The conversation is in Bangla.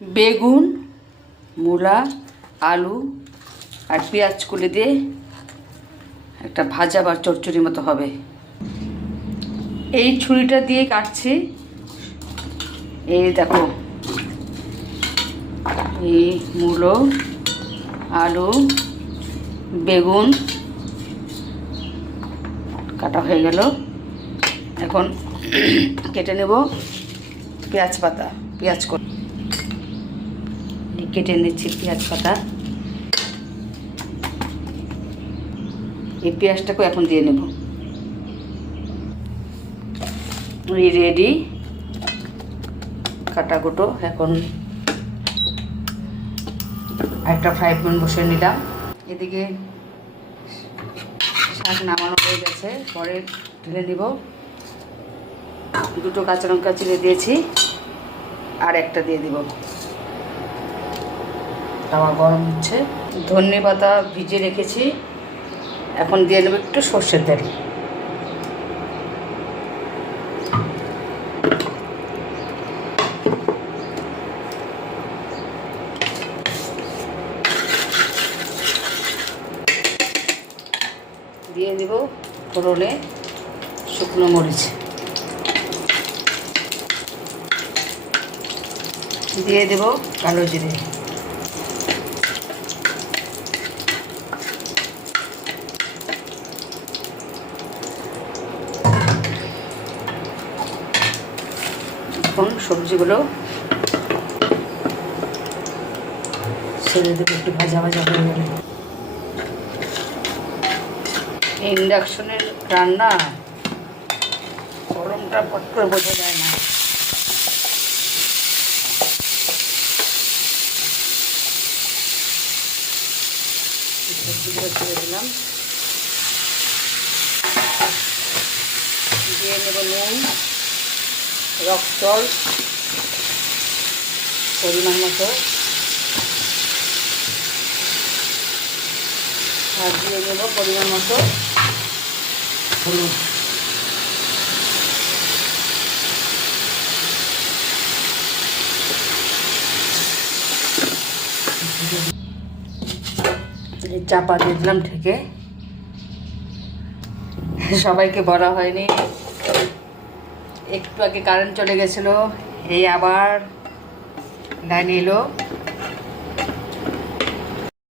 বেগুন, মূলা, আলু আর পেঁয়াজ কুলে দিয়ে একটা ভাজা বা চচ্চড়ির মতো হবে। এই ছুরিটা দিয়ে কাটছি। এই দেখো, এই মূলো, আলু, বেগুন কাটা হয়ে গেল। এখন কেটে নেব পেঁয়াজ পাতা। কেটে নিচ্ছি পেঁয়াজ পাতা। এই পেঁয়াজটাকে এখন দিয়ে নেব। রেডি কাটা কুটো। এখন একটা ফ্রাই প্যান বসিয়ে নিলাম। এদিকে শাক নামানো হয়ে গেছে, পরে ঢেলে নিব। দুটো কাঁচা লঙ্কা চিড়ে দিয়েছি, আর একটা দিয়ে দিব। তাওয়া গরম হচ্ছে। ধনে পাতা ভিজে রেখেছি, এখন দিয়ে নেব একটু সর্ষের তেল। দিয়ে দেব ফোড়নে শুকনো মরিচ, দিয়ে দেব কালো জিরে, এখন সবজিগুলো ছেড়ে দেবো একটু ভাজা ভাজা হয়ে গেলে। ইন্ডাকশনের রান্না গরমটা পট করে বোঝা যায় না। সবজিগুলো ছেড়ে দিলাম। দিয়ে নেব নুন, রক সল্ট পরিমাণ মতো, আর দিয়ে নেব পরিমাণ মতো হলুদ। চাপা দিয়ে দিলাম ঢেকে। সবাইকে বলা হয়নি, একটু আগে কারেন্ট চলে গেছিলো, এই আবার লাইন এলো।